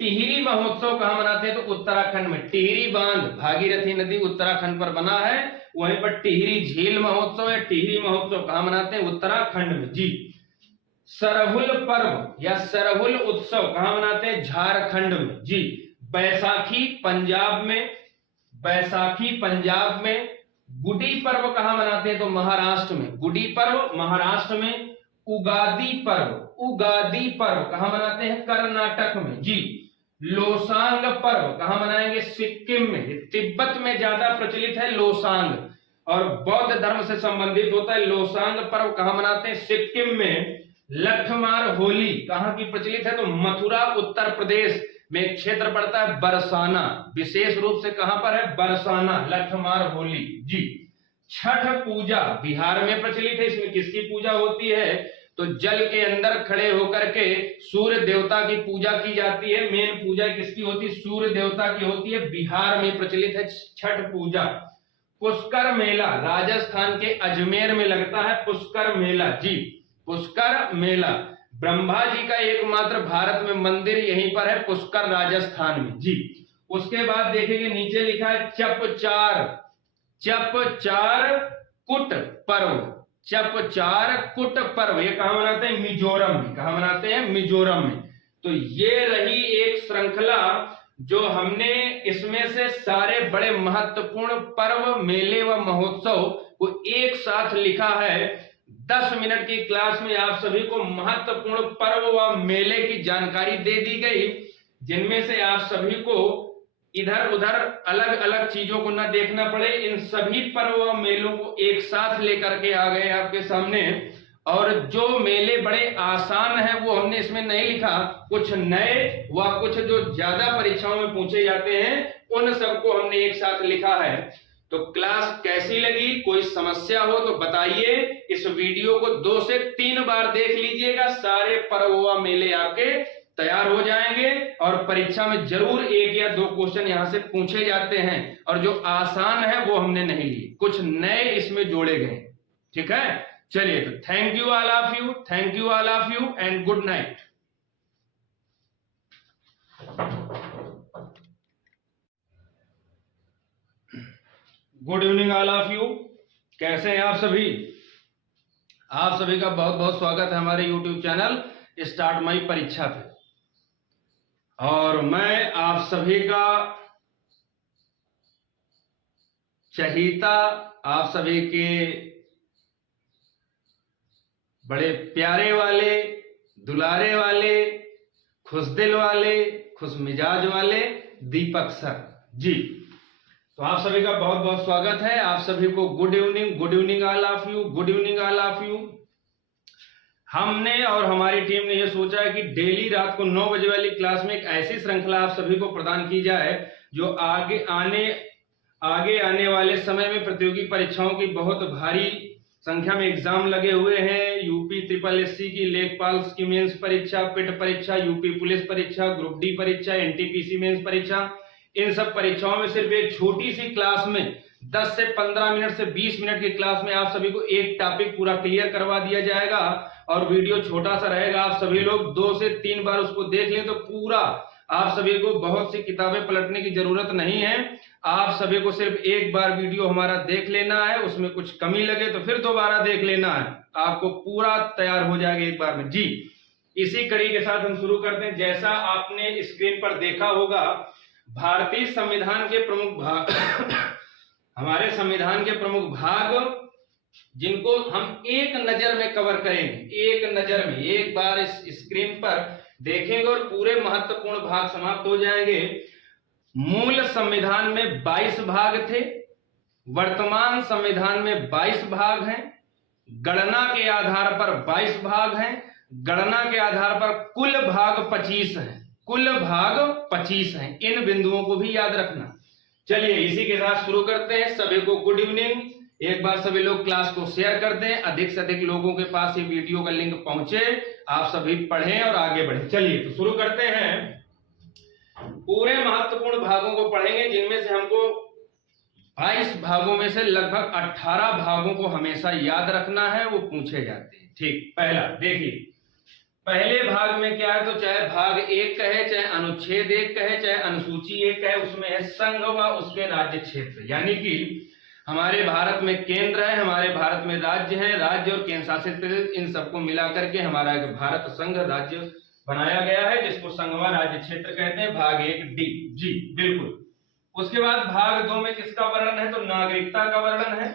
टिहरी महोत्सव कहां मनाते हैं? तो उत्तराखंड में। टिहरी बांध, भागीरथी नदी उत्तराखंड पर बना है, वहीं पर टिहरी झील महोत्सव है। टिहरी महोत्सव कहां मनाते हैं? उत्तराखंड में। जी। सरहुल पर्व या सरहुल उत्सव कहां मनाते हैं? झारखंड में। जी। बैसाखी पंजाब में, बैसाखी पंजाब में। गुडी पर्व कहां मनाते हैं? तो महाराष्ट्र में। गुडी पर्व महाराष्ट्र में। उगादी पर्व, उगादी पर्व कहां मनाते हैं? कर्नाटक में। जी। लोसांग पर्व कहां मनाएंगे? सिक्किम में। तिब्बत में ज्यादा प्रचलित है लोसांग और बौद्ध धर्म से संबंधित होता है। लोसांग पर्व कहां मनाते हैं? सिक्किम में। लठमार होली कहां की प्रचलित है? तो मथुरा उत्तर प्रदेश में एक क्षेत्र पड़ता है बरसाना, विशेष रूप से कहां पर है? बरसाना, लठमार होली। जी। छठ पूजा बिहार में प्रचलित है। इसमें किसकी पूजा होती है? तो जल के अंदर खड़े होकर के सूर्य देवता की पूजा की जाती है। मेन पूजा किसकी होती है? सूर्य देवता की होती है। बिहार में प्रचलित है छठ पूजा। पुष्कर मेला राजस्थान के अजमेर में लगता है, पुष्कर मेला। जी। पुष्कर मेला। ब्रह्मा जी का एकमात्र भारत में मंदिर यहीं पर है, पुष्कर राजस्थान में। जी। उसके बाद देखेंगे नीचे लिखा है चपचार, चपचार कुट पर्व, चपचार कुट पर्व ये कहां मनाते हैं? मिजोरम में। कहां मनाते हैं? मिजोरम में। तो ये रही एक श्रृंखला जो हमने इसमें से सारे बड़े महत्वपूर्ण पर्व, मेले व महोत्सव को एक साथ लिखा है। 10 मिनट की क्लास में आप सभी को महत्वपूर्ण पर्व व मेले की जानकारी दे दी गई, जिनमें से आप सभी को इधर उधर अलग अलग चीजों को न देखना पड़े, इन सभी पर्व व मेलों को एक साथ लेकर के आ गए आपके सामने। और जो मेले बड़े आसान है वो हमने इसमें नहीं लिखा, कुछ नए व कुछ जो ज्यादा परीक्षाओं में पूछे जाते हैं उन सबको हमने एक साथ लिखा है। तो क्लास कैसी लगी, कोई समस्या हो तो बताइए। इस वीडियो को 2 से 3 बार देख लीजिएगा, सारे पर्व व मेले आपके तैयार हो जाएंगे। और परीक्षा में जरूर 1 या 2 क्वेश्चन यहां से पूछे जाते हैं, और जो आसान है वो हमने नहीं लिए, कुछ नए इसमें जोड़े गए। ठीक है, चलिए तो thank you all of you, thank you all of you and good night. Good evening all of you, कैसे हैं आप सभी? आप सभी का बहुत बहुत स्वागत है हमारे YouTube चैनल स्टार्ट माई परीक्षा पे। और मैं आप सभी का चहीता, आप सभी के बड़े प्यारे वाले, दुलारे वाले, खुशदिल वाले, खुश मिजाज वाले दीपक सर जी। तो आप सभी का बहुत बहुत स्वागत है। आप सभी को good evening all of you, good evening all of you. हमने और हमारी टीम ने यह सोचा है कि डेली रात को 9 बजे वाली क्लास में एक ऐसी श्रृंखला आप सभी को प्रदान की जाए जो आगे आने वाले समय में प्रतियोगी परीक्षाओं की बहुत भारी संख्या में एग्जाम लगे हुए हैं। यूपी SSC की लेखपाल की मेंस परीक्षा, पिट परीक्षा, यूपी पुलिस परीक्षा, ग्रुप डी परीक्षा, NTPC मेंस परीक्षा, इन सब परीक्षाओं में सिर्फ एक छोटी सी क्लास में 10 से 15 मिनट से 20 मिनट की क्लास में आप सभी को एक टॉपिक पूरा क्लियर करवा दिया जाएगा। और वीडियो छोटा सा रहेगा, आप सभी लोग 2 से 3 बार उसको देख लें तो पूरा, आप सभी को बहुत सी किताबें पलटने की जरूरत नहीं है। आप सभी को सिर्फ एक बार वीडियो हमारा देख लेना है, उसमें कुछ कमी लगे तो फिर दोबारा देख लेना है, आपको पूरा तैयार हो जाएगा एक बार में जी। इसी कड़ी के साथ हम शुरू करते हैं। जैसा आपने स्क्रीन पर देखा होगा, भारतीय संविधान के प्रमुख भाग हमारे संविधान के प्रमुख भाग जिनको हम एक नजर में कवर करेंगे, एक नजर में एक बार इस स्क्रीन पर देखेंगे और पूरे महत्वपूर्ण भाग समाप्त हो जाएंगे। मूल संविधान में 22 भाग थे, वर्तमान संविधान में 22 भाग हैं, गणना के आधार पर 22 भाग हैं, गणना के आधार पर कुल भाग 25 हैं, कुल भाग 25 हैं। इन बिंदुओं को भी याद रखना। चलिए इसी के साथ शुरू करते हैं। सभी को गुड इवनिंग। एक बार सभी लोग क्लास को शेयर कर दें, अधिक से अधिक लोगों के पास ये वीडियो का लिंक पहुंचे, आप सभी पढ़ें और आगे बढ़ें। चलिए तो शुरू करते हैं। पूरे महत्वपूर्ण भागों को पढ़ेंगे, जिनमें से हमको 22 भागों में से लगभग 18 भागों को हमेशा याद रखना है, वो पूछे जाते हैं। ठीक, पहला देखिए, पहले भाग में क्या है, तो चाहे भाग 1 कहे, चाहे अनुच्छेद 1 कहे, चाहे अनुसूची 1 कहे, उसमें है संघ व उसके राज्य क्षेत्र। यानी कि हमारे भारत में केंद्र है, हमारे भारत में राज्य है, राज्य और केंद्र शासित प्रदेश, इन सबको मिलाकर के हमारा एक भारत संघ राज्य बनाया गया है, जिसको संघवा राज्य क्षेत्र कहते हैं। भाग 1 डी जी बिल्कुल। उसके बाद भाग 2 में किसका वर्णन है, तो नागरिकता का वर्णन है।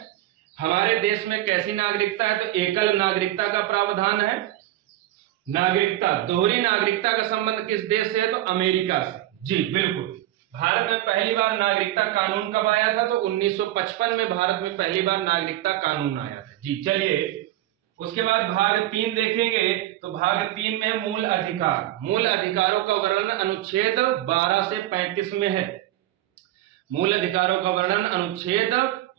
हमारे देश में कैसी नागरिकता है, तो एकल नागरिकता का प्रावधान है। नागरिकता, दोहरी नागरिकता का संबंध किस देश से है, तो अमेरिका से जी बिल्कुल। भारत में पहली बार नागरिकता कानून कब आया था, तो 1955 में भारत में पहली बार नागरिकता कानून आया था जी। चलिए उसके बाद भाग 3 देखेंगे, तो भाग 3 में मूल अधिकार। मूल अधिकारों का वर्णन अनुच्छेद 12 से 35 में है। मूल अधिकारों का वर्णन अनुच्छेद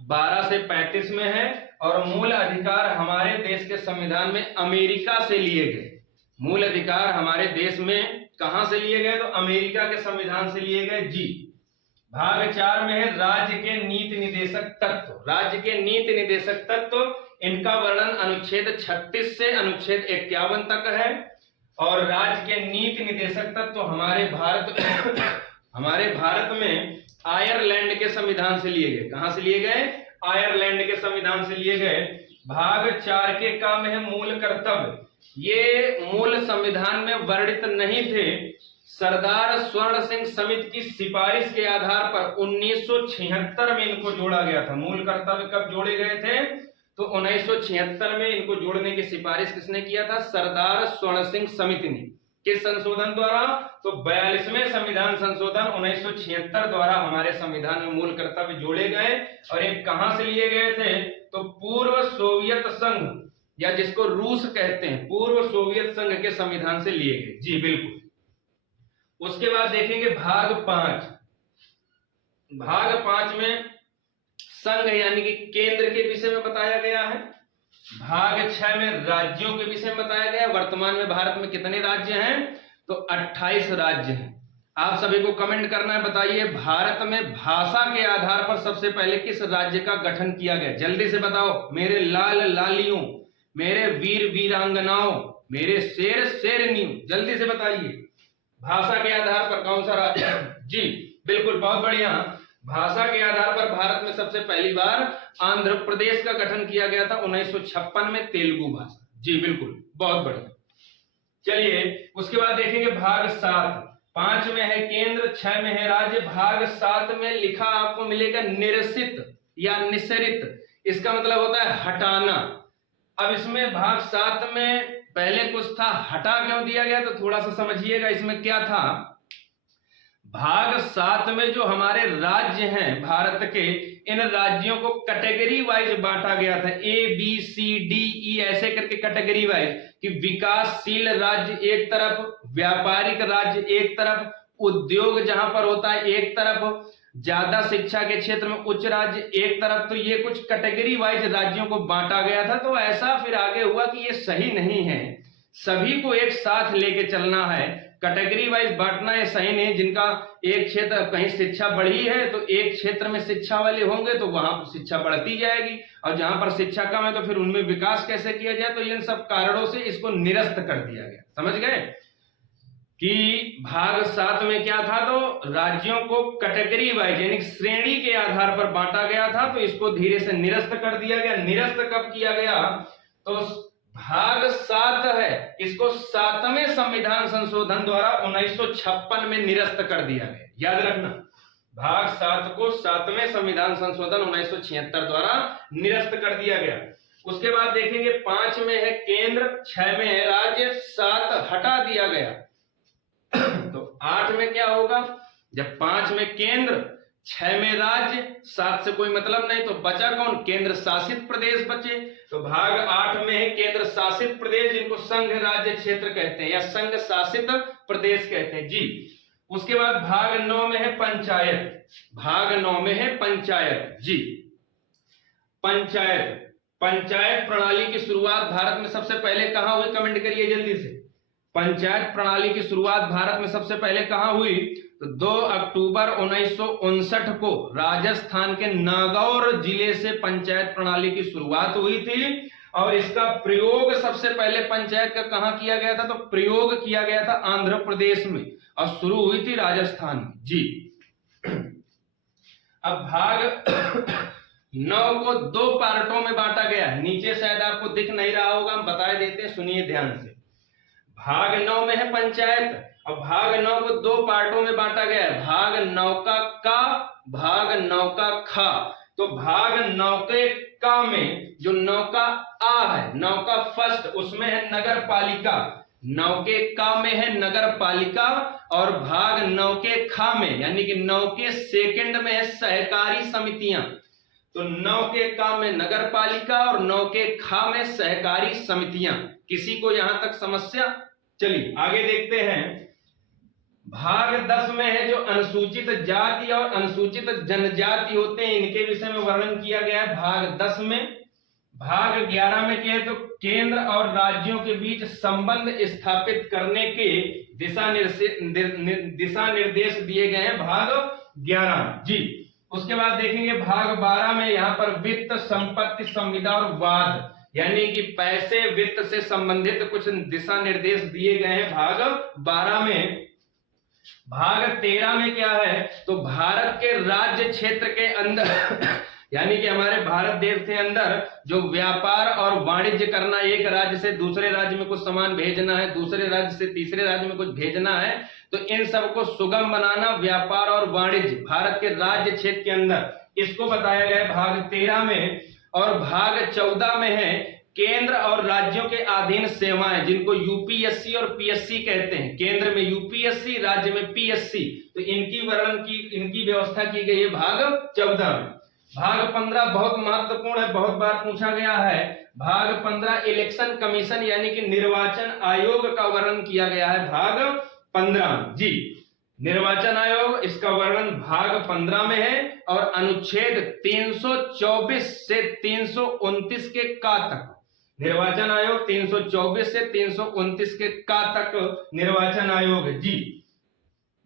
12 से 35 में है। और मूल अधिकार हमारे देश के संविधान में अमेरिका से लिए गए। मूल अधिकार हमारे देश में कहां से लिए गए, तो अमेरिका के संविधान से लिए गए जी। भाग 4 में है राज्य के नीति निर्देशक तत्व। राज्य के नीति निर्देशक तत्व, इनका वर्णन अनुच्छेद 36 से अनुच्छेद 51 तक है। और राज्य के नीति निर्देशक तत्व हमारे भारत में आयरलैंड के संविधान से लिए गए। कहां से लिए गए, आयरलैंड के संविधान से लिए गए। भाग 4 के काम है मूल कर्तव्य। ये मूल संविधान में वर्णित नहीं थे। सरदार स्वर्ण सिंह समिति की सिफारिश के आधार पर 1976 में इनको जोड़ा गया था। मूल कर्तव्य कब जोड़े गए थे, तो 1976 में इनको जोड़ने की सिफारिश किसने किया था, सरदार स्वर्ण सिंह समिति ने। किस संशोधन द्वारा? तो 42वें संविधान संशोधन 1976 द्वारा हमारे संविधान में मूल कर्तव्य जोड़े गए। और ये कहां से लिए गए थे? तो पूर्व सोवियत संघ, या जिसको रूस कहते हैं, पूर्व सोवियत संघ के संविधान से लिए गए। जी बिल्कुल। उसके बाद देखेंगे भाग 5। भाग 5 में संघ यानी कि केंद्र के विषय में बताया गया है। भाग 6 में राज्यों के विषय में बताया गया। वर्तमान में भारत में कितने राज्य हैं? तो 28 राज्य हैं। आप सभी को कमेंट करना है, बताइए भारत में भाषा के आधार पर सबसे पहले किस राज्य का गठन किया गया? जल्दी से बताओ मेरे लाल लालियों, मेरे वीर वीरांगनाओं, मेरे शेर शेरनियों, जल्दी से बताइए भाषा के आधार पर कौन सा राज्य? जी बिल्कुल, बहुत बढ़िया। भाषा के आधार पर भारत में सबसे पहली बार आंध्र प्रदेश का गठन किया गया था 1956 में, तेलुगु भाषा। जी बिल्कुल, बहुत बढ़िया। चलिए उसके बाद देखेंगे भाग 7। 5 में है केंद्र, 6 में है राज्य, भाग 7 में लिखा आपको मिलेगा निरसित या निसरित। इसका मतलब होता है हटाना। अब इसमें भाग 7 में पहले कुछ था, हटा क्यों दिया गया? तो थोड़ा सा समझिएगा इसमें क्या था। भाग 7 में जो हमारे राज्य हैं भारत के, इन राज्यों को कैटेगरी वाइज बांटा गया था, ABCDE ऐसे करके कैटेगरी वाइज, कि विकासशील राज्य एक तरफ, व्यापारिक राज्य एक तरफ, उद्योग जहां पर होता है एक तरफ, ज्यादा शिक्षा के क्षेत्र में उच्च राज्य एक तरफ। तो ये कुछ कैटेगरी वाइज राज्यों को बांटा गया था। तो ऐसा फिर आगे हुआ कि ये सही नहीं है, सभी को एक साथ लेके चलना है। कैटेगरी वाइज बांटना ये सही नहीं। जिनका एक क्षेत्र कहीं शिक्षा बढ़ी है तो एक क्षेत्र में शिक्षा वाले होंगे तो वहां पर शिक्षा बढ़ती जाएगी, और जहां पर शिक्षा कम है तो फिर उनमें विकास कैसे किया जाए? तो इन सब कारणों से इसको निरस्त कर दिया गया। समझ गए कि भाग 7 में क्या था? तो राज्यों को कैटेगरी वाइज यानी श्रेणी के आधार पर बांटा गया था, तो इसको धीरे से निरस्त कर दिया गया। निरस्त कब किया गया? तो भाग 7 है, इसको 7वें संविधान संशोधन द्वारा 1956 में निरस्त कर दिया गया। याद रखना, भाग 7 को 7वें संविधान संशोधन 1976 द्वारा निरस्त कर दिया गया। उसके बाद देखेंगे 5 में है केंद्र, 6 में है राज्य, 7 हटा दिया गया। तो 8 में क्या होगा? जब 5 में केंद्र, 6 में राज्य, 7 से कोई मतलब नहीं, तो बचा कौन? केंद्र शासित प्रदेश बचे। तो भाग 8 में है केंद्र शासित प्रदेश, जिनको संघ राज्य क्षेत्र कहते हैं या संघ शासित प्रदेश कहते हैं। जी उसके बाद भाग 9 में है पंचायत। भाग 9 में है पंचायत। जी पंचायत, पंचायत प्रणाली की शुरुआत भारत में सबसे पहले कहां हुई? कमेंट करिए जल्दी से। पंचायत प्रणाली की शुरुआत भारत में सबसे पहले कहां हुई? तो 2 अक्टूबर 1959 को राजस्थान के नागौर जिले से पंचायत प्रणाली की शुरुआत हुई थी। और इसका प्रयोग सबसे पहले पंचायत का कहां किया गया था? तो प्रयोग किया गया था आंध्र प्रदेश में, और शुरू हुई थी राजस्थान में। जी अब भाग 9 को 2 पार्टों में बांटा गया है। नीचे शायद आपको दिख नहीं रहा होगा, हम बता देते हैं, सुनिए ध्यान से। भाग 9 में है पंचायत, और भाग 9 को 2 पार्टों में बांटा गया है। भाग 9 का भाग 9 का खा। तो भाग 9 के का में जो 9 का आ है, 9 का फर्स्ट, उसमें है नगर पालिका। 9 के का में है नगर पालिका, और भाग 9 के खा में यानी कि 9 के सेकंड में है सहकारी समितियां। तो 9 के का में नगर पालिका और 9 के खा में सहकारी समितियां। किसी को यहां तक समस्या? चलिए आगे देखते हैं। भाग 10 में है जो अनुसूचित जाति और अनुसूचित जनजाति होते हैं, इनके विषय में वर्णन किया गया है भाग 10 में। भाग 11 में क्या है? तो केंद्र और राज्यों के बीच संबंध स्थापित करने के दिशा निर्देश दिए गए हैं भाग 11। जी उसके बाद देखेंगे भाग 12 में, यहाँ पर वित्त, संपत्ति, संविदा और वाद यानी कि पैसे, वित्त से संबंधित कुछ दिशा निर्देश दिए गए हैं भाग 12 में। भाग 13 में क्या है? तो भारत के राज्य क्षेत्र के अंदर यानी कि हमारे भारत देश के अंदर जो व्यापार और वाणिज्य करना, एक राज्य से दूसरे राज्य में कुछ सामान भेजना है, दूसरे राज्य से तीसरे राज्य में कुछ भेजना है, तो इन सबको सुगम बनाना, व्यापार और वाणिज्य भारत के राज्य क्षेत्र के अंदर, इसको बताया गया है भाग 13 में। और भाग 14 में है केंद्र और राज्यों के अधीन सेवाएं, जिनको यूपीएससी और पीएससी कहते हैं, केंद्र में यूपीएससी, राज्य में पीएससी, तो इनकी व्यवस्था की गई है भाग 14 में। भाग 15 बहुत महत्वपूर्ण है, बहुत बार पूछा गया है। भाग 15 इलेक्शन कमीशन यानी कि निर्वाचन आयोग का वर्णन किया गया है भाग 15 में। जी, निर्वाचन आयोग, इसका वर्णन भाग 15 में है और अनुच्छेद 324 से 329 के का तक, निर्वाचन आयोग 324 से 329 के का तक निर्वाचन आयोग है। जी,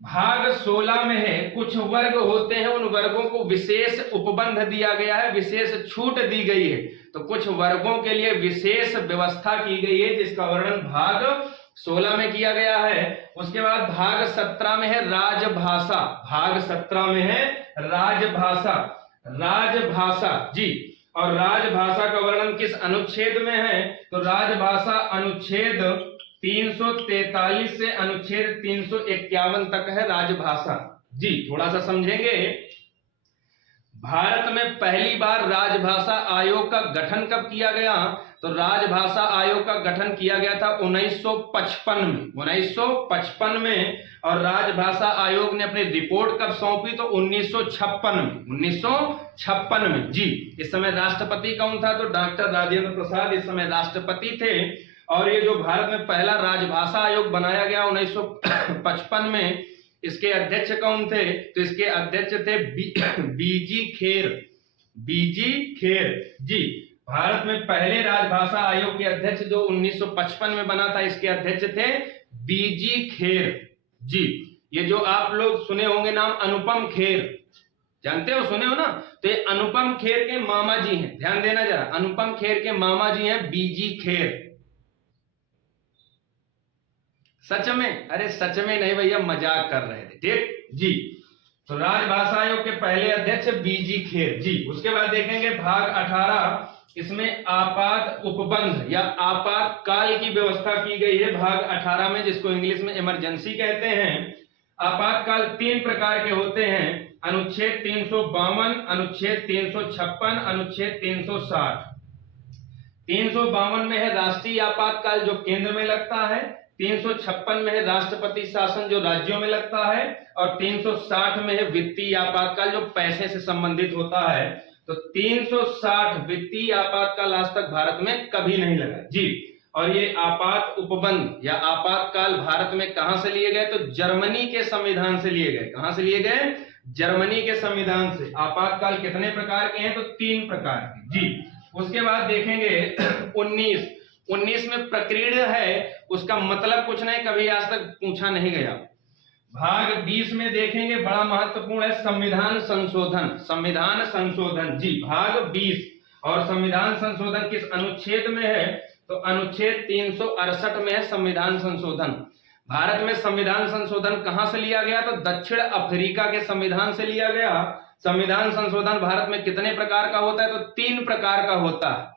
भाग 16 में है, कुछ वर्ग होते हैं, उन वर्गों को विशेष उपबंध दिया गया है, विशेष छूट दी गई है, तो कुछ वर्गों के लिए विशेष व्यवस्था की गई है, जिसका वर्णन भाग 16 में किया गया है। उसके बाद भाग 17 में है राजभाषा, भाग 17 में है राजभाषा, राजभाषा। जी, और राजभाषा का वर्णन किस अनुच्छेद में है, तो राजभाषा अनुच्छेद 343 से अनुच्छेद 351 तक है राजभाषा। जी, थोड़ा सा समझेंगे। भारत में पहली बार राजभाषा आयोग का गठन कब किया गया, तो राजभाषा आयोग का गठन किया गया था 1955 में, 1955 में। और राजभाषा आयोग ने अपनी रिपोर्ट कब सौंपी, तो 1956 में, 1956 में। जी, इस समय राष्ट्रपति कौन था, तो डॉक्टर राजेंद्र प्रसाद इस समय राष्ट्रपति थे। और ये जो भारत में पहला राजभाषा आयोग बनाया गया 1955 में, इसके अध्यक्ष कौन थे, तो इसके अध्यक्ष थे बीजी खेर, बीजी खेर। जी, भारत में पहले राजभाषा आयोग के अध्यक्ष जो 1955 में बना था, इसके अध्यक्ष थे बीजी खेर। जी, ये जो आप लोग सुने होंगे नाम अनुपम खेर, जानते हो, सुने हो ना, तो ये अनुपम खेर के मामा जी हैं, ध्यान देना जरा, अनुपम खेर के मामा जी हैं बीजी खेर। सच में? अरे सच में नहीं भैया, मजाक कर रहे थे। ठीक जी, तो राजभाषा आयोग के पहले अध्यक्ष बीजी खेर। जी, उसके बाद देखेंगे भाग 18, इसमें आपात उपबंध या आपातकाल की व्यवस्था की गई है भाग 18 में, जिसको इंग्लिश में इमरजेंसी कहते हैं। आपातकाल 3 प्रकार के होते हैं, अनुच्छेद 352, अनुच्छेद 356, अनुच्छेद 360। 352 में है राष्ट्रीय आपातकाल जो केंद्र में लगता है, 356 में है राष्ट्रपति शासन जो राज्यों में लगता है, और 360 में है वित्तीय आपातकाल जो पैसे से संबंधित होता है। तो 360 वित्तीय आपातकाल आज तक भारत में कभी नहीं लगा। जी, और ये आपात उपबंध या आपातकाल भारत में कहां से लिए गए, तो जर्मनी के संविधान से लिए गए। कहां से लिए गए, जर्मनी के संविधान से। आपातकाल कितने प्रकार के हैं, तो 3 प्रकार के। जी, उसके बाद देखेंगे 19 में प्रकीर्ण है, उसका मतलब कुछ नहीं, कभी आज तक पूछा नहीं गया। भाग 20 में देखेंगे, बड़ा महत्वपूर्ण है संविधान संशोधन, संविधान संशोधन। जी, भाग 20, और संविधान संशोधन किस अनुच्छेद में है, तो अनुच्छेद 368 में है संविधान संशोधन। भारत में संविधान संशोधन कहां से लिया गया, तो दक्षिण अफ्रीका के संविधान से लिया गया। संविधान संशोधन भारत में कितने प्रकार का होता है, तो 3 प्रकार का होता है,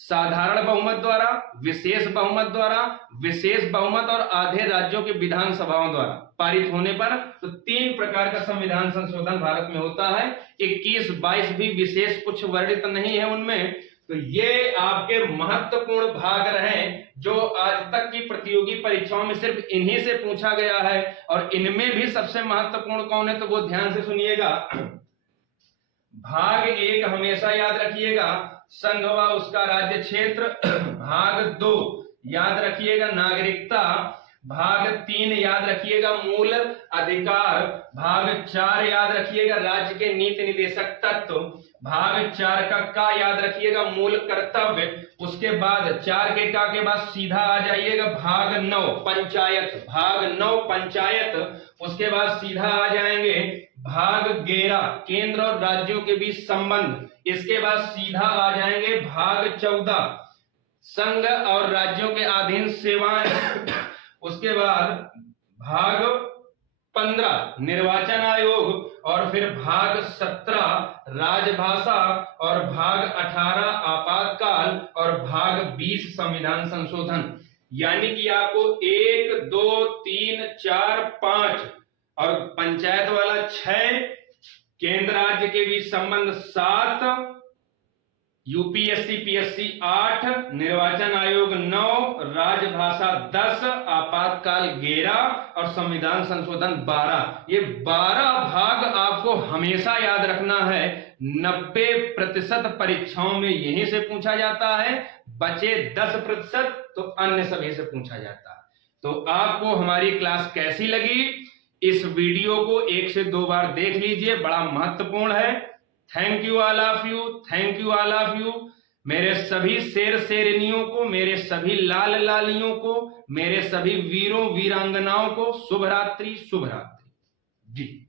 साधारण बहुमत द्वारा, विशेष बहुमत द्वारा, विशेष बहुमत और आधे राज्यों की विधानसभाओं द्वारा पारित होने पर। तो 3 प्रकार का संविधान संशोधन भारत में होता है। 21, 22 भी विशेष कुछ वर्णित नहीं है उनमें। तो ये आपके महत्वपूर्ण भाग रहे जो आज तक की प्रतियोगी परीक्षाओं में सिर्फ इन्हीं से पूछा गया है, और इनमें भी सबसे महत्वपूर्ण कौन है, तो वो ध्यान से सुनिएगा। भाग 1 हमेशा याद रखिएगा, संघ व उसका राज्य क्षेत्र। भाग 2 याद रखिएगा, नागरिकता। भाग 3 याद रखिएगा, मूल अधिकार। भाग 4 याद रखिएगा, राज्य के नीति निर्देशक तत्व। भाग 4 का याद रखिएगा, मूल कर्तव्य। उसके बाद 4 के बाद सीधा आ जाइएगा भाग 9 पंचायत, भाग 9 पंचायत। उसके बाद सीधा आ जाएंगे भाग 11 केंद्र और राज्यों के बीच संबंध। इसके बाद सीधा आ जाएंगे भाग 14 संघ और राज्यों के अधीन सेवाएं। उसके बाद भाग 15 निर्वाचन आयोग, और फिर भाग 17 राजभाषा, और भाग 18 आपातकाल, और भाग 20 संविधान संशोधन। यानी कि आपको 1, 2, 3, 4, 5 और पंचायत वाला 6, केंद्र राज्य के बीच संबंध 7, यूपीएससी पीएससी 8, निर्वाचन आयोग 9, राजभाषा 10, आपातकाल 11 और संविधान संशोधन 12। ये 12 भाग आपको हमेशा याद रखना है। 90% परीक्षाओं में यहीं से पूछा जाता है, बचे 10% तो अन्य सभी से पूछा जाता है। तो आपको हमारी क्लास कैसी लगी? इस वीडियो को 1 से 2 बार देख लीजिए, बड़ा महत्वपूर्ण है। Thank you all of you, thank you all of you. मेरे सभी शेर शेरनियों को, मेरे सभी लाल लालियों को, मेरे सभी वीरों वीरांगनाओं को शुभ रात्रि, शुभ रात्रि जी।